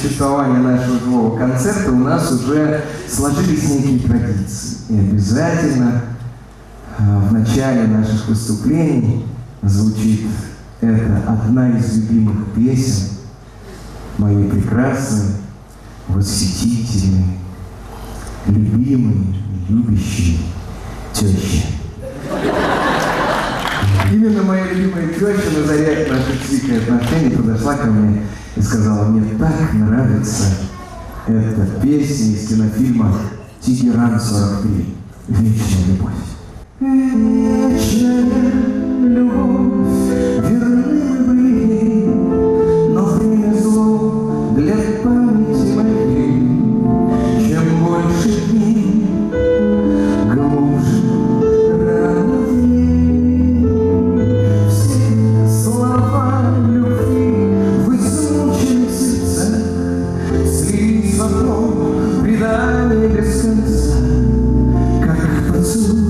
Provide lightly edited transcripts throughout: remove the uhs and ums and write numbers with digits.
Существования нашего живого концерта у нас уже сложились некие традиции. И обязательно в начале наших выступлений звучит это одна из любимых песен моей прекрасной, восхитительной, любимой, любящей тещи. Именно моя любимая теща на заре наших диких отношений подошла ко мне и сказала: мне так нравится эта песня из кинофильма «Тегеран-43. Вечная любовь». Вечная любовь, верны были, но принесло для памяти моей, чем больше дней, глубже рана в ней. Все слова любви в измученных сердцах слились в одно предание без конца, как поцелуй.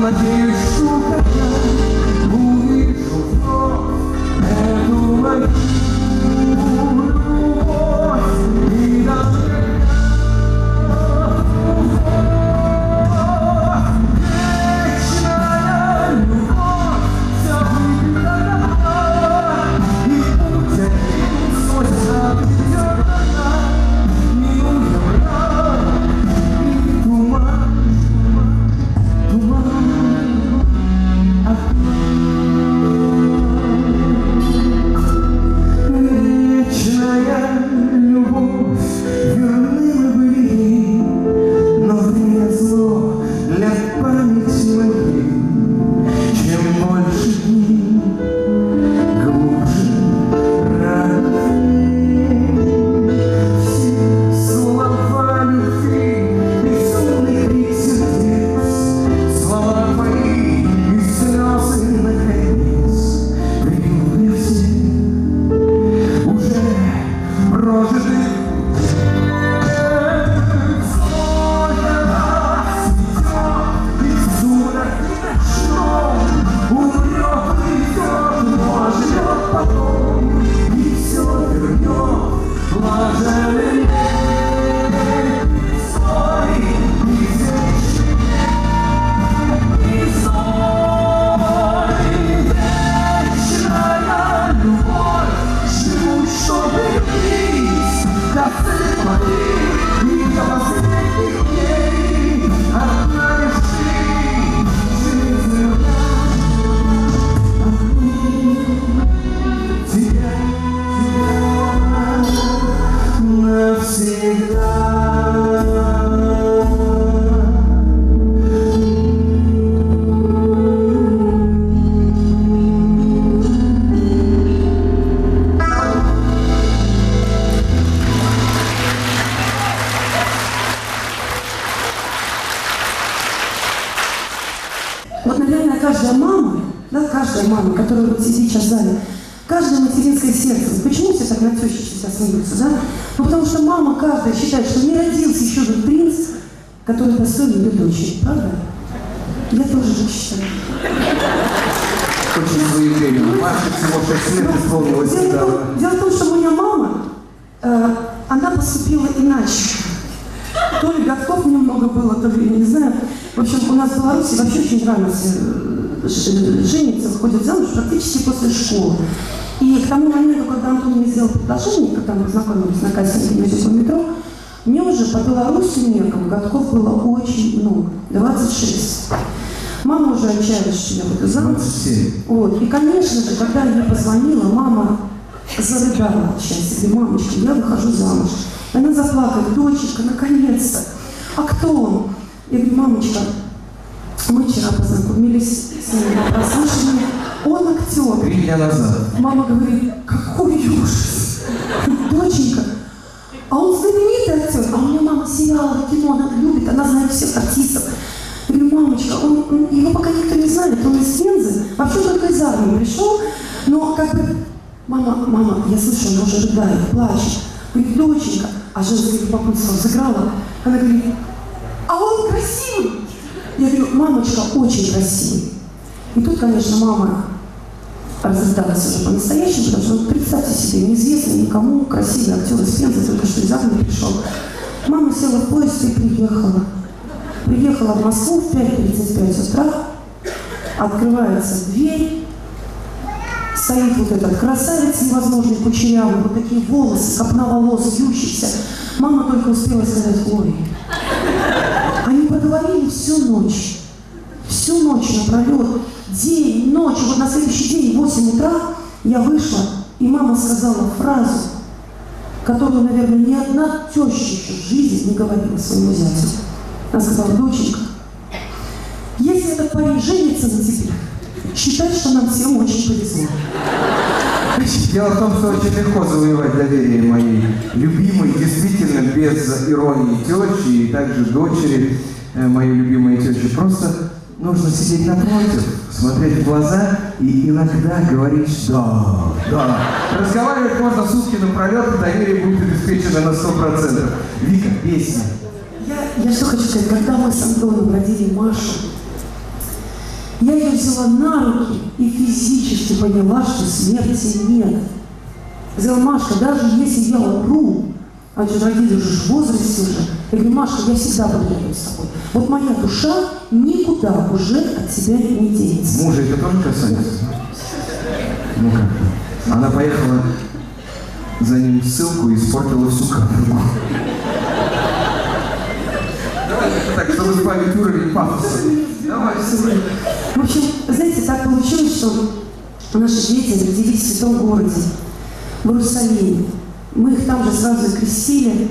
Надеюсь, что когда увижу вновь эту мою любовь и Вот, наверное, каждая мама, которая вот сидит сейчас в зале, каждое материнское сердце. Почему все так на тещи сейчас смеются, да? Ну, потому что мама каждая считает, что не родился еще один принц, который достоин ее дочери, правда? Я тоже так считаю. Очень своевременно. Маше всего 6 лет исполнилось недавно. Дело в том, что моя мама, она поступила иначе. То ли годков немного было, то ли, я не знаю. В общем, у нас в Беларуси вообще очень рано женятся, выходят замуж практически после школы. И к тому моменту, когда Антон мне сделал предложение, когда мы познакомились на кастинге мюзикла «Метро», мне уже по Беларуси меркам годков было очень много, 26. Мама уже отчаялась, что я выйду замуж. 27. Вот. И, конечно же, когда я ей позвонила, мама зарыдала от счастья. Говорит: мамочка, я выхожу замуж. И она заплакала: дочечка, наконец-то. А кто он? Я говорю: мамочка, мы вчера познакомились с ним на прослушивании. Он актер. 3 дня назад. Мама говорит: какой ужас. Доченька, а он знаменитый актер. А у меня мама сериалы, кино, она любит, она знает всех артистов. Я говорю: мамочка, его пока никто не знает, он из Пензы, вообще только из армии пришел, но как бы, мама, я слышу, она уже рыдает, плачет. Говорит: доченька, а женское любопытство взыграла. Она говорит: а он красивый. Я говорю: мамочка, очень красивый. И тут, конечно, мама разрыдалась уже по-настоящему, потому что, представьте себе, неизвестный никому красивый актер из Пензы, только что из армии пришел. Мама села в поезд и приехала. Приехала в Москву в 5:35 утра, открывается дверь, стоит вот этот красавец невозможный, кучерявый, вот такие волосы, копна волос, вьющихся. Мама только успела сказать: ой. Они проговорили всю ночь напролет, день, ночь. Вот на следующий день, в 8 утра, я вышла, и мама сказала фразу, которую, наверное, ни одна теща еще в жизни не говорила своему зятю. Она сказала: доченька, если этот парень женится на тебе, считай, что нам всем очень повезло. Дело в том, что очень легко завоевать доверие моей любимой, действительно без иронии тещи и также дочери моей любимой тещи. Просто нужно сидеть напротив, смотреть в глаза и иногда говорить «да». Разговаривать можно сутки напролет, доверие будет обеспечено на 100%. Вика, песня. Я что хочу сказать, когда мы с Антоном родили Машу, я ее взяла на руки и физически поняла, что смерти нет. Сказала: Машка, даже если я умру, а же родили уже в возрасте уже, я говорю: Машка, я всегда буду рядом с тобой. Вот моя душа никуда уже от тебя не денется. Мужа это тоже касается? Ну как? Она поехала за ним в ссылку и испортила всю кафедру. Так, чтобы сбавить уровень пафоса. Давай, в общем, знаете, так получилось, что наши дети родились в святом городе, в Иерусалиме. Мы их там же сразу крестили.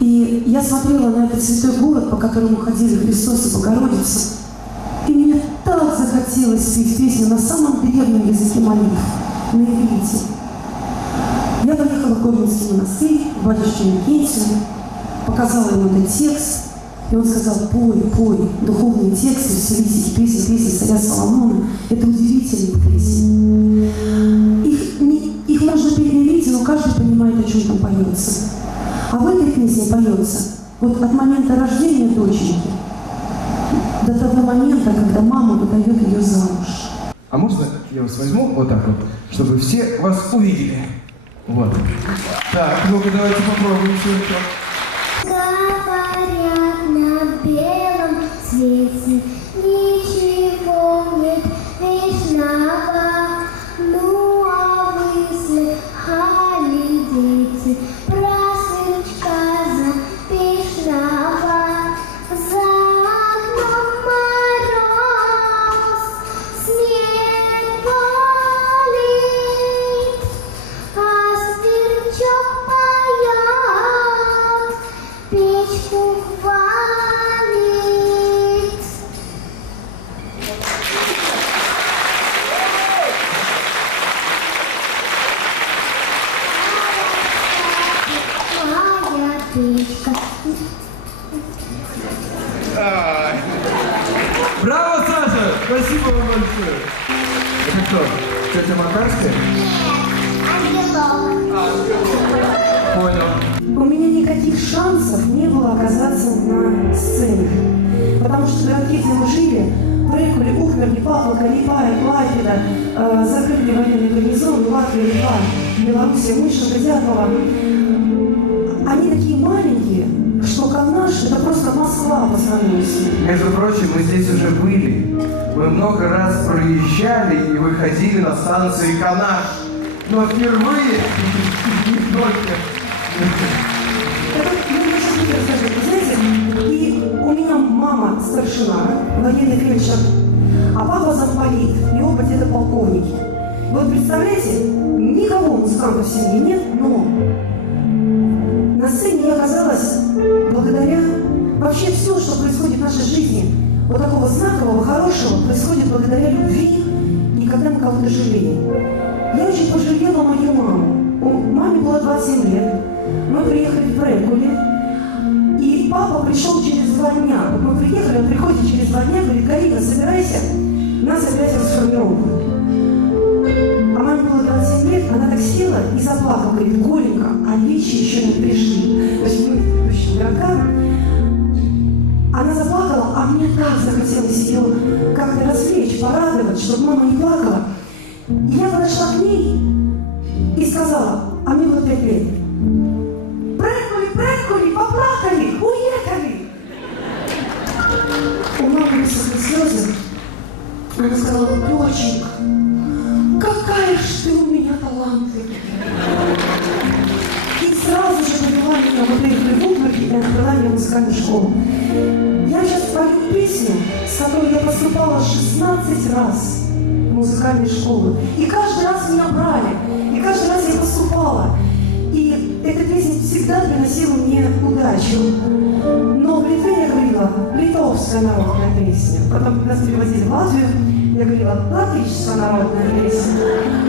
И я смотрела на этот святой город, по которому ходили Христос и Богородица. И мне так захотелось спеть песню на самом древнем языке молитв, на иврите. Я поехала в Горницкий монастырь, к батюшке Микентию, показала ему этот текст. И он сказал: пой, духовные тексты, стилистики песни царя Соломона. Это удивительные песни. Их можно переварить, но каждый понимает, о чем там поется. А в этой песне поется вот от момента рождения доченьки до того момента, когда мама выдает ее замуж. А можно я вас возьму вот так вот, чтобы все вас увидели? Вот. Так, ну-ка давайте попробуем все это. Говорят, на белом свете ничего нет вечного. Ну а вы слыхали, дети, про сыночка запишного? За окном мороз, снег палит, а сверчок поет. кто? Тетя Макарская? Нет, ангелок. Понял. У меня никаких шансов не было оказаться на сцене. Потому что дорогие, где мы жили, Прикули, Ухмерли, Павлока, Липая, Клайпеда, закрыли военный гарнизон, Латвия, Литва, Белоруссия, Мышина, Дятлова. Они такие маленькие, что Канаш — это просто Москва по сравнению с ними. Между прочим, мы здесь уже были. Мы много раз проезжали и выходили на станции Канаш. Но впервые не только. Я сейчас расскажу. Знаете, и у меня мама старшина, военный фельдшер, а папа замполит, и оба где-то полковники. Вот представляете, никого музыкантов в семье нет, но на сцене я оказалась благодаря вообще все, что происходит в нашей жизни, вот такого знакового, хорошего, происходит благодаря любви и когда мы кого-то жалеем. Я очень пожалела мою маму. Маме было 27 лет. Мы приехали в Прекуле, и папа пришел через 2 дня. Вот мы приехали, он приходит через 2 дня, говорит: Галина, собирайся, нас опять расформировывают. А маме было 27 лет, она так села и заплакала, говорит: Голенька, а вещи еще не пришли. То есть мы в предыдущих городках. Она заплакала, а мне так захотелось ее как-то развлечь, порадовать, чтобы мама не плакала. И я подошла к ней и сказала: а мне вот 5 лет. Прекули, поплакали, уехали. У мамы высохли слезы. Она сказала: доченька, какая ж ты у меня талантливая. И сразу же повела меня, мы приехали в Ухмерли и открыла мне музыкальную школу. Я сейчас пою песню, с которой я поступала 16 раз в музыкальной школы. И каждый раз меня брали, и каждый раз я поступала. И эта песня всегда приносила мне удачу. Но в Литве я говорила: литовская народная песня. Потом нас перевозили в Латвию, я говорила: латвийская народная песня.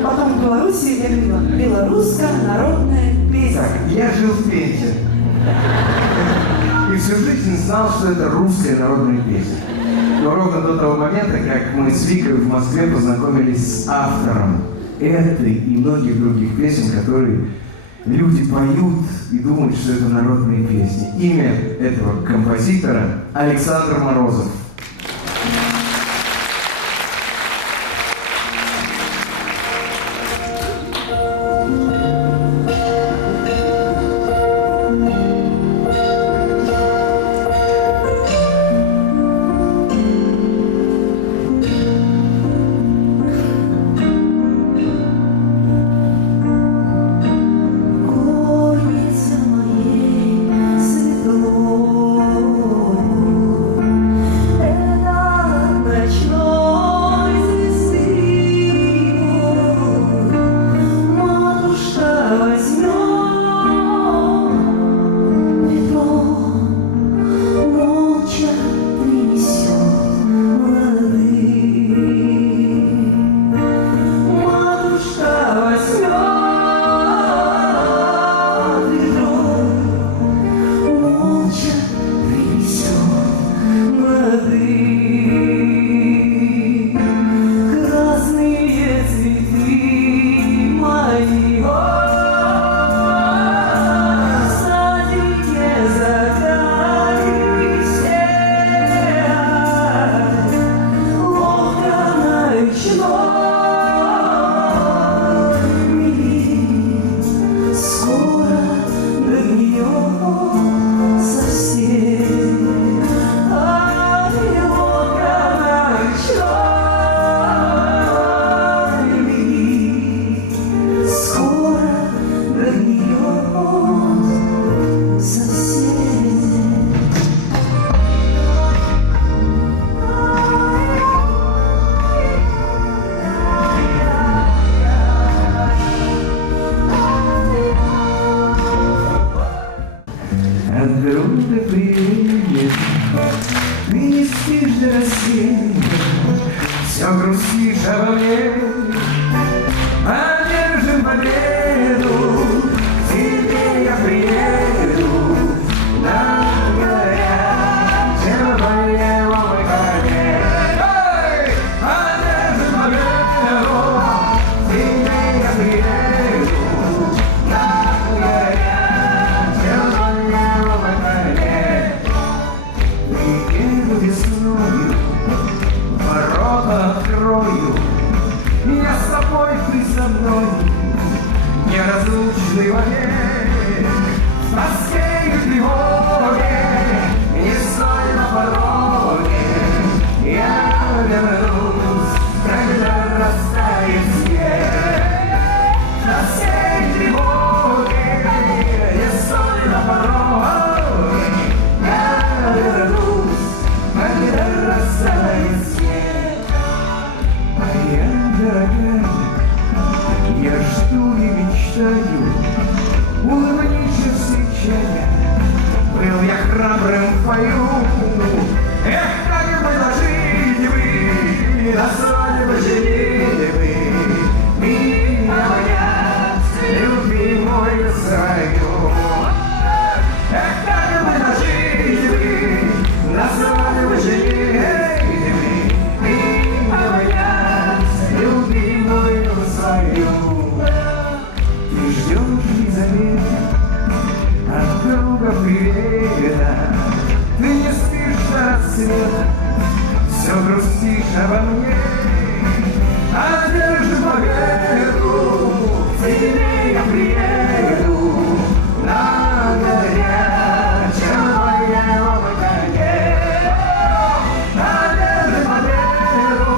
Потом в Белоруссии я говорила: белорусская народная песня. Так, я жил в Пензе. И всю жизнь знал, что это русская народная песня. Но ровно до того момента, как мы с Викой в Москве познакомились с автором этой и многих других песен, которые люди поют и думают, что это народные песни. Имя этого композитора — Александр Морозов. Все грустишь обо мне, одержим победу, к тебе я приеду, нам говорят, чем поем мой конец. Одержим победу. Приеду весною, ворота открою, я с тобой, ты со мной, неразлучный вовек. В тоске и тревоге, не стой на пороге, я вернусь, когда растает снег. В тоске и тревоге, не стой на пороге, я вернусь, когда растает снег. Моя дорогая, я жду и мечтаю, улыбнись, встречая, был я храбрым в бою. Эх, как бы дожили вы, на свадьбе жили вы, меня моя, любимую свою. Эх, как бы дожили вы, на свадьбе жили вы, меня моя, любимую свою. Ты ждешь Елизавета от друга привета, ты не спишь до рассвета, все грустишь обо мне. Одежду победу, к тебе я приеду, на горячем моем коне. Одежду победу,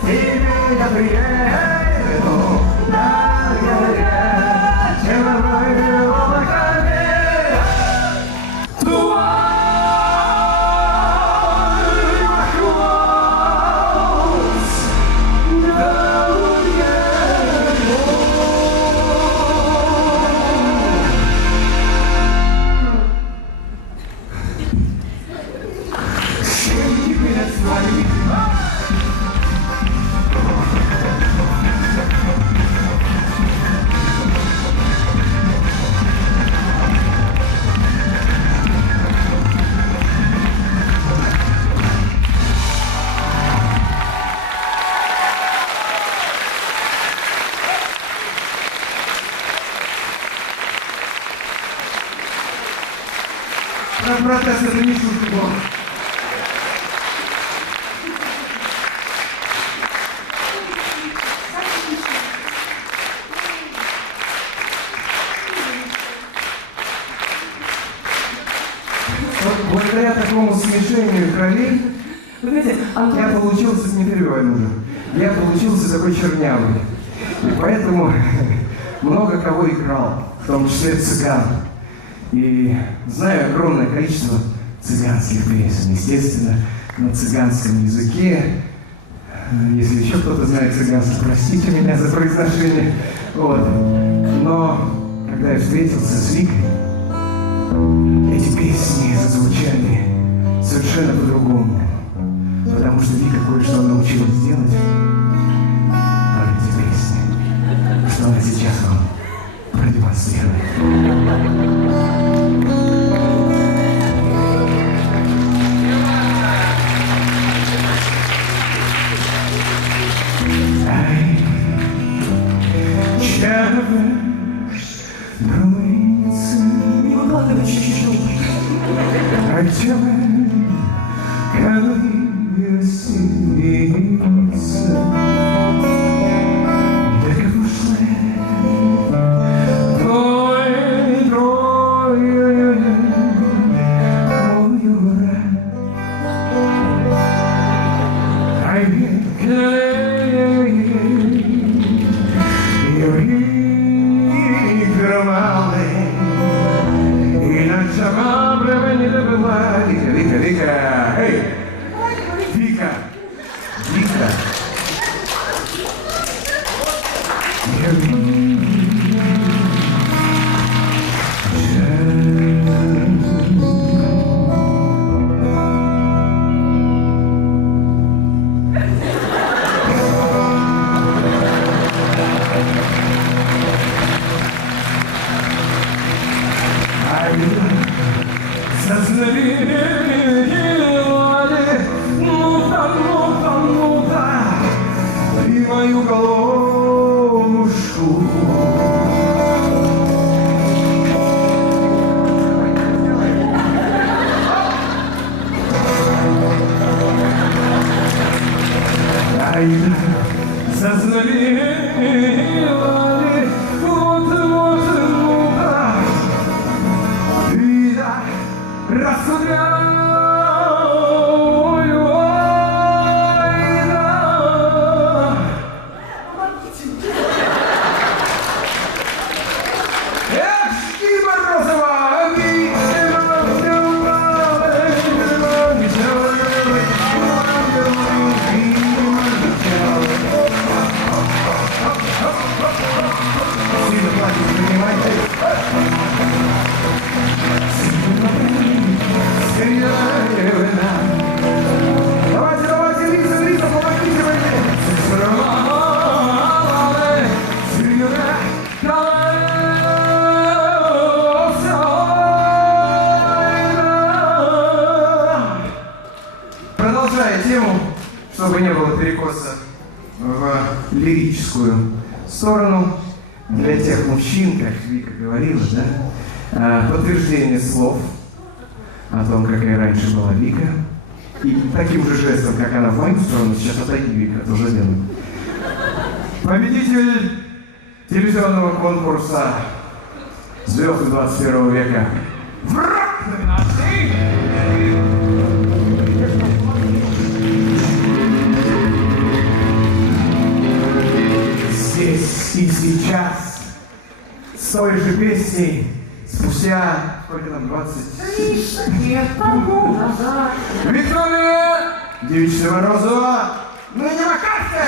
к тебе я приеду, на горячем моем коне. Брат, это не шутка. Благодаря такому смешению ролей, Вы знаете, Антон, я получился, не перебивай мужа, я получился такой чернявый. И поэтому много кого играл, в том числе цыган. И знаю огромное количество цыганских песен, естественно, на цыганском языке. Если еще кто-то знает цыганский, простите меня за произношение. Вот. Но когда я встретился с Викой, эти песни зазвучали совершенно по-другому. Потому что Вика кое-что научилась делать под эти песни, что она сейчас вам продемонстрирует. не выкладывай чуть-чуть. Вика, Вика, эй! Вика! Вика! Сознание Зазвонили, вот, vida расслабляю, война. Эх, Кима Розова, Давайте, Лиза, помогите мне! Продолжая тему, чтобы не было перекоса в лирическую сторону, для тех мужчин, как Вика говорила, да, подтверждение слов о том, какая раньше была Вика, и таким же жестом, как она в мою сторону, сейчас отойди, Вика, тоже делаю. Победитель телевизионного конкурса «Звезды 21 века». Враг номинации! Здесь и сейчас, с той же песней, спустя, сколько там, 20 лет тому назад. Виктория Девичья Морозова, ну не макарте!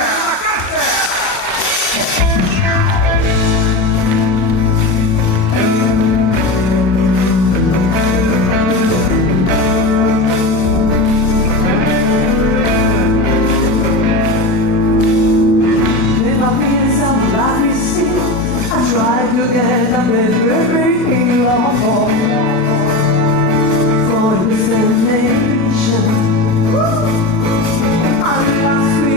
For this nation, I lost me.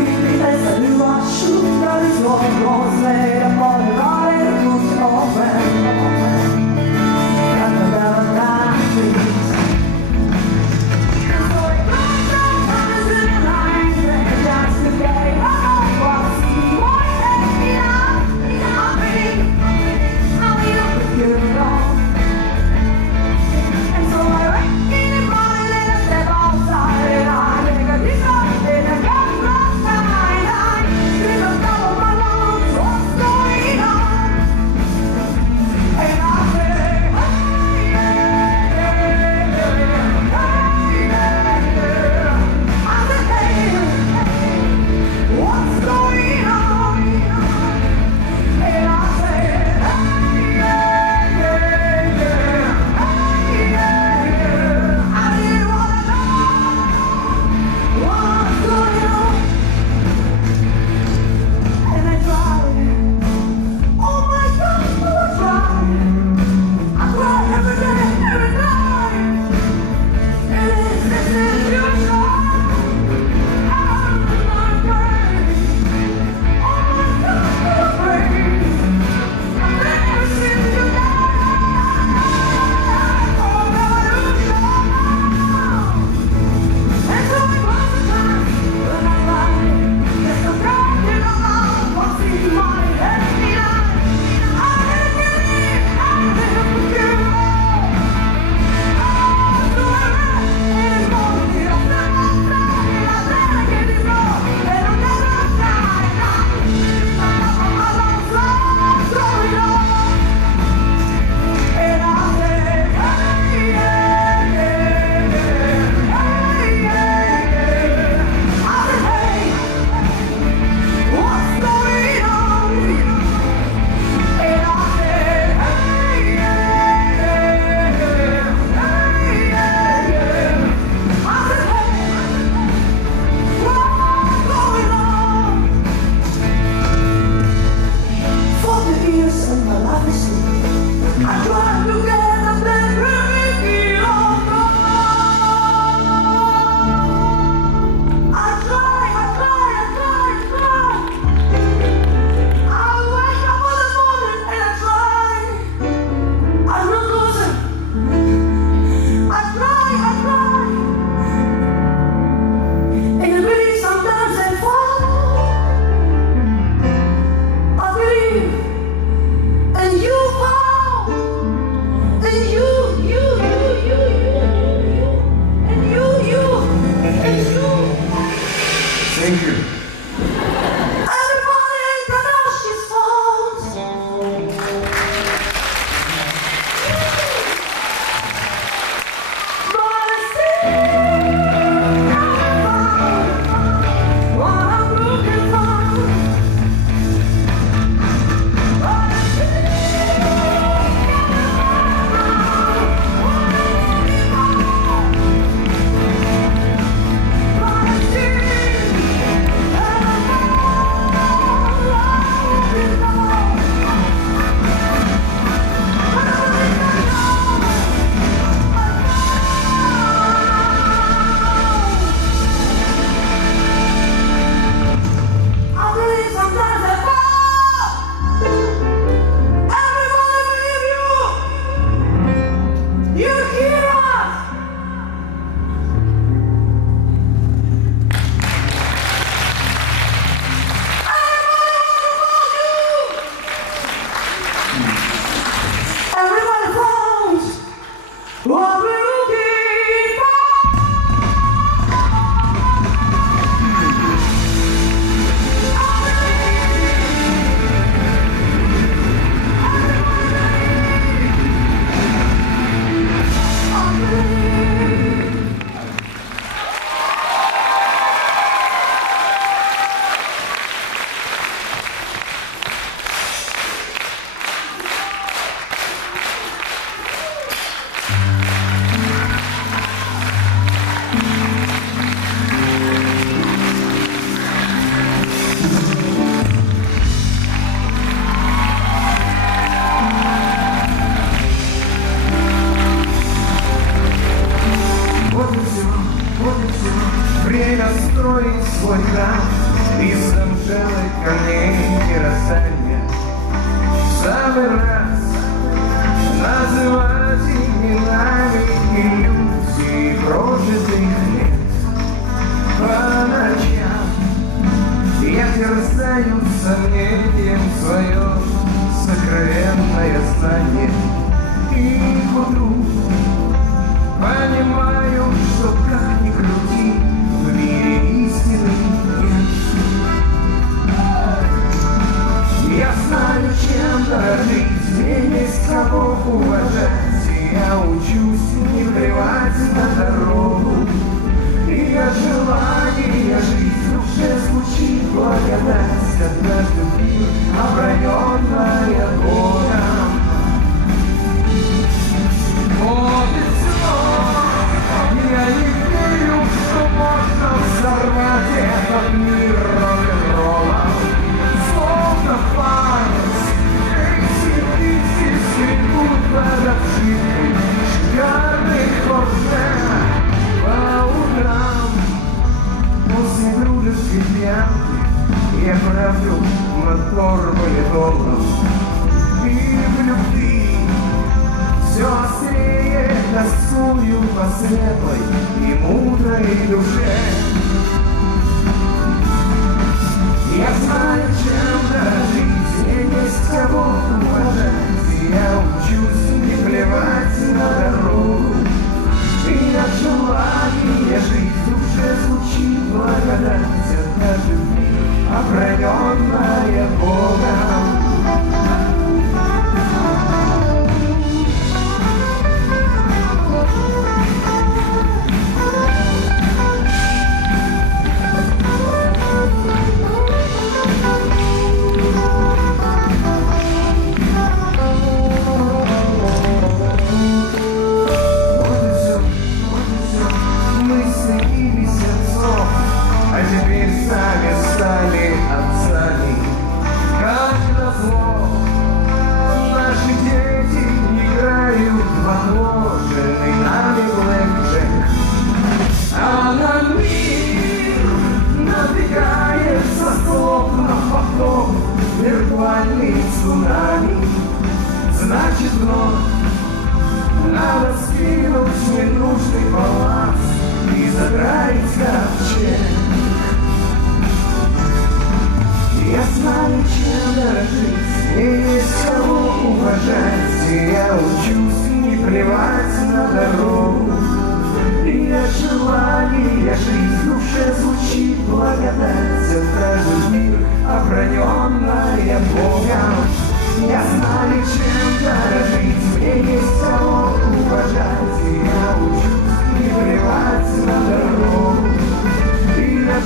Thank you. Everybody can ask his phones. But I still can't find what I'm looking for. But I still can't find what I'm looking for. But I still what we're looking for. Время строить свой храм из замшелых камней мироздания. Самый раз называть именами иллюзий прожитых лет. По ночам я терзаю сомнением свое сокровенное знание. И к утру понимаю, что как ни крути, в мире истины нет. Я знаю, чем дорожить, мне есть кого уважать, и я учусь не плевать на дорогу. И от желания жить в душе звучит благодать, однажды оброненная Богом. Вот и все. Я не верю, что можно взорвать этот мир рок-н-роллом. Словно парус, эти птицы секунд под обшивкой шикарных порше. По утрам после дружеской пьянки я правлю мотор валидолом. И в любви все острее тоскую по светлой и мудрой душе. Я знаю, чем дорожить, мне есть кого уважать, и я учусь не плевать на дорогу. И от желания жить в душе звучит благодать, однажды оброненная Богом. А теперь сами стали отцами. Как назло, наши дети играют в отложенный нами блэкджек. А на мир надвигается словно поток виртуальный цунами. Значит, вновь надо скинуть ненужный баланс и задраить ковчег. Я знаю, чем дорожить, мне есть кого уважать, и я учусь не плевать на дорогу. И от желания жить Я знаю, чем дорожить, мне есть кого уважать, и я учусь не плевать на дорогу. И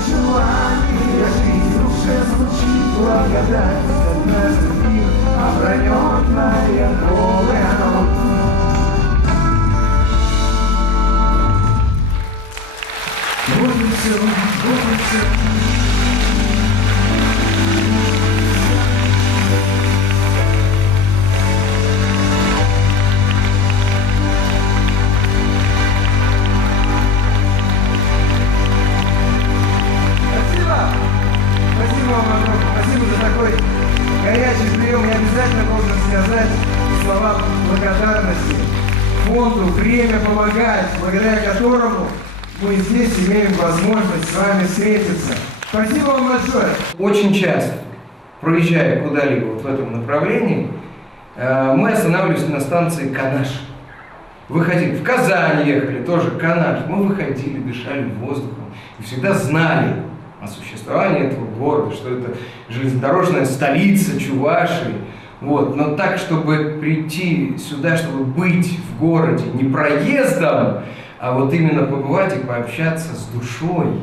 желание жить в душе звучит благодать, однажды мир оброненная голая ночь. Вот и все, вот и все. Спасибо вам огромное, спасибо за такой горячий прием. Я обязательно должен сказать слова благодарности фонду «Время помогать», благодаря которому мы здесь имеем возможность с вами встретиться. Спасибо вам большое. Очень часто, проезжая куда-либо вот в этом направлении, мы останавливаемся на станции Канаш. Выходили, в Казань ехали, тоже Канаш. Мы выходили, дышали воздухом и всегда знали о существовании этого города, что это железнодорожная столица Чувашии. Вот. Но так, чтобы прийти сюда, чтобы быть в городе не проездом, а вот именно побывать и пообщаться с душой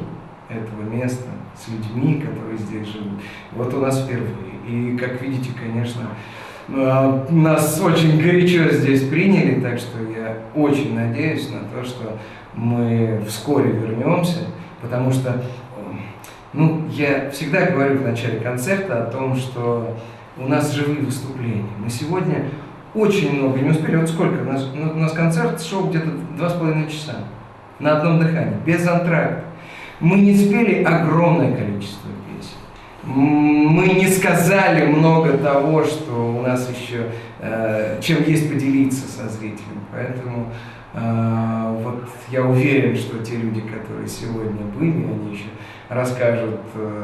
этого места, с людьми, которые здесь живут. Вот у нас впервые. И, как видите, конечно, нас очень горячо здесь приняли, так что я очень надеюсь на то, что мы вскоре вернемся, потому что, я всегда говорю в начале концерта о том, что у нас живые выступления. Мы сегодня очень много не успели. Вот сколько? У нас концерт шел где-то 2,5 часа на одном дыхании, без антракта. Мы не спели огромное количество песен. Мы не сказали много того, что у нас еще, чем есть поделиться со зрителем. Поэтому вот я уверен, что те люди, которые сегодня были, они еще расскажут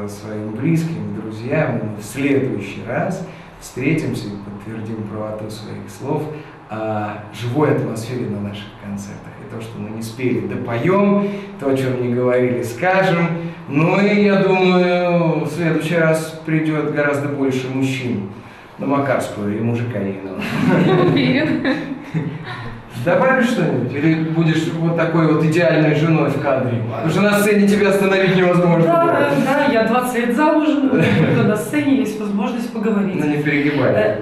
своим близким, друзьям, и мы в следующий раз встретимся и подтвердим правоту своих слов о живой атмосфере на наших концертах. И то, что мы не спели, допоем, то, о чем не говорили, скажем. Ну и я думаю, в следующий раз придет гораздо больше мужчин на Макарскую и мужика Ленова. Я уверен. Добавишь что-нибудь? Или будешь вот такой вот идеальной женой в кадре? Потому что на сцене тебя остановить невозможно. Да, я 20 лет замужем, на сцене есть возможность поговорить. Но не перегибай.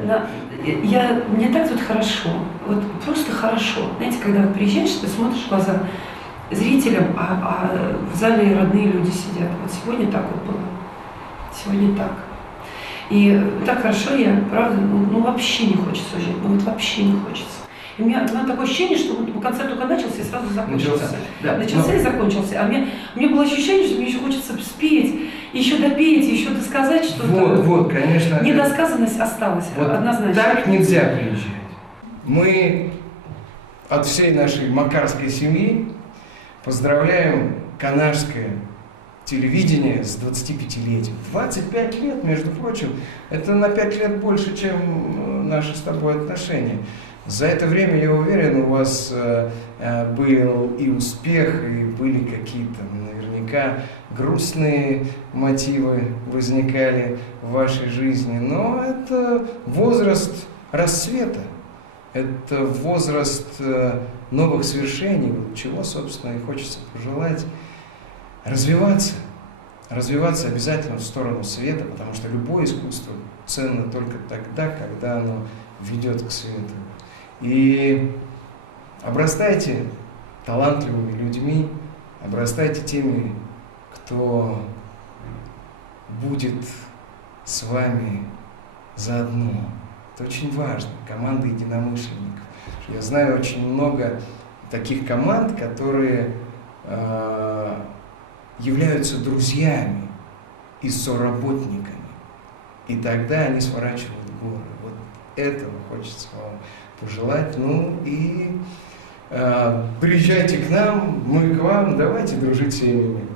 Мне так тут хорошо, вот просто хорошо. Знаете, когда вот приезжаешь, ты смотришь в глаза зрителям, а в зале родные люди сидят. Вот сегодня так вот было. Сегодня так. И так хорошо, я, правда, вообще не хочется уезжать, вот вообще не хочется. И у меня такое ощущение, что вот концерт только начался и сразу закончился. Начался и закончился. А у меня было ощущение, что мне еще хочется спеть, еще допеть, еще досказать что-то. Вот, конечно. Недосказанность осталась, вот однозначно. Так нельзя приезжать. Мы от всей нашей макарской семьи поздравляем канашское телевидение с 25-летием. 25 лет, между прочим, это на 5 лет больше, чем наши с тобой отношения. За это время, я уверен, у вас был и успех, и были какие-то наверняка грустные мотивы возникали в вашей жизни. Но это возраст расцвета, это возраст новых свершений, чего, собственно, и хочется пожелать. Развиваться обязательно в сторону света, потому что любое искусство ценно только тогда, когда оно ведет к свету. И обрастайте талантливыми людьми, обрастайте теми, кто будет с вами заодно. Это очень важно, команда единомышленников. Я знаю очень много таких команд, которые являются друзьями и соработниками. И тогда они сворачивают горы. Вот этого хочется вам пожелать. Ну и приезжайте к нам, мы к вам, давайте дружить с семьями.